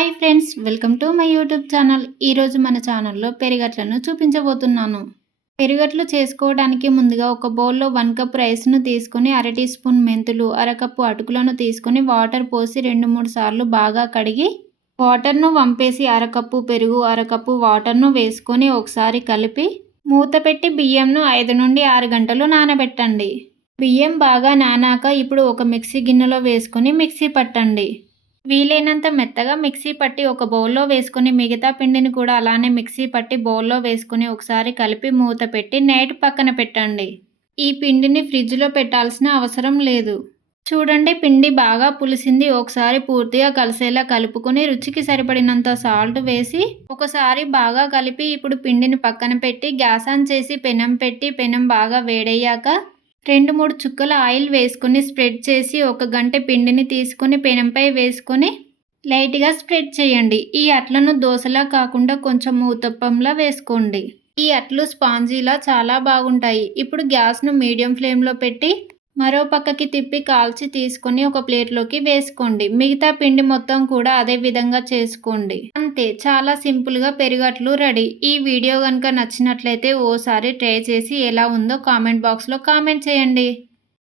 Hi friends, welcome to my YouTube channel. ఈరోజు మన ఛానల్లో పెరుగట్లను చూపించబోతున్నాను. పెరుగట్లు చేసుకోవడానికి ముందుగా ఒక బౌల్లో 1 కప్ రైస్ను తీసుకొని, అర టీ స్పూన్ మెంతులు, అరకప్పు అటుకులను తీసుకొని వాటర్ పోసి 2-3 సార్లు బాగా కడిగి వాటర్ను వంపేసి, అరకప్పు పెరుగు, అరకప్పు వాటర్ను వేసుకొని ఒకసారి కలిపి మూత పెట్టి బియ్యంను 5 నుండి 6 గంటలు నానబెట్టండి. బియ్యం బాగా నానాక ఇప్పుడు ఒక మిక్సీ గిన్నెలో వేసుకొని మిక్సీ పట్టండి. వీలైనంత మెత్తగా మిక్సీ పట్టి ఒక బౌల్లో వేసుకొని మిగతా పిండిని కూడా అలానే మిక్సీ పట్టి బౌల్లో వేసుకొని ఒకసారి కలిపి మూత పెట్టి నైట్ పక్కన పెట్టండి. ఈ పిండిని ఫ్రిడ్జ్లో పెట్టాల్సిన అవసరం లేదు. చూడండి, పిండి బాగా పులిసింది. ఒకసారి పూర్తిగా కలిసేలా కలుపుకొని రుచికి సరిపడినంత సాల్ట్ వేసి ఒకసారి బాగా కలిపి ఇప్పుడు పిండిని పక్కన పెట్టి గ్యాస్ ఆన్ చేసి పెనం పెట్టి పెనం బాగా వేడయ్యాక 2-3 చుక్కల ఆయిల్ వేసుకొని స్ప్రెడ్ చేసి 1 గంట పిండిని తీసుకొని పెనంపై వేసుకొని లైట్గా స్ప్రెడ్ చేయండి. ఈ అట్లను దోశలా కాకుండా కొంచెం ఊతప్పంలా వేసుకోండి. ఈ అట్లు స్పాంజీలా చాలా బాగుంటాయి. ఇప్పుడు గ్యాస్ను మీడియం ఫ్లేమ్లో పెట్టి మరో పక్కకి తిప్పి కాల్చి తీసుకొని ఒక ప్లేట్లోకి వేసుకోండి. మిగతా పిండి మొత్తం కూడా అదే విధంగా చేసుకోండి. అంతే, చాలా సింపుల్గా పెరుగట్లు రెడీ. ఈ వీడియో కనుక నచ్చినట్లయితే ఓసారి ట్రై చేసి ఎలా ఉందో కామెంట్ బాక్స్లో కామెంట్ చేయండి.